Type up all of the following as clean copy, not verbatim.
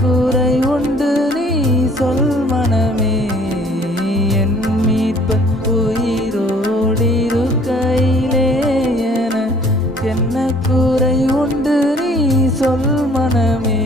குறை உண்டு நீ சொல் மனமே. என் மீட்பர் உயிரோடிருக்கையிலே என்ன குறை உண்டு நீ சொல் மனமே.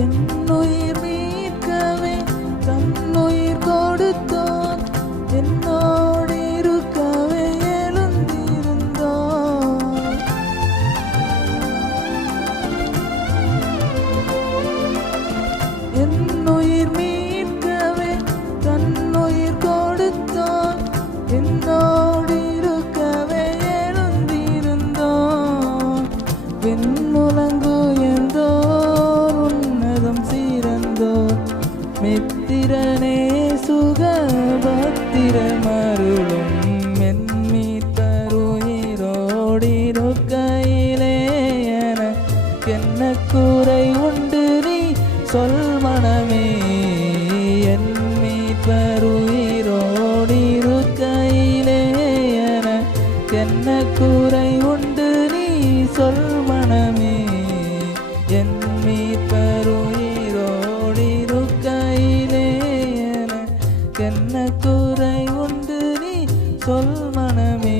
என்னுயிர் மீட்கவே தன்னுயிர் கொடுத்தார், என்னோடு இருக்கவே எழுந்திருந்தார். என்னுயிர் மீட்கவே தன்னுயிர் கொடுத்தார், என்னோடு இருக்கவே எழுந்திருந்தார். வெண்முழங்குயர்ந்தோ மித்திரனே சுகபத்திரமருளும் என் மீட்பர் உயிரோடிருக்கையிலே என்ன குறை உண்டு நீ சொல் மனமே. என் மீட்பர் உயிரோடிருக்கையிலே என்ன குறை உண்டு நீ சொல் மனமே. என் மீட்பர் என்ன குறை உண்டு நீ சொல் மனமே.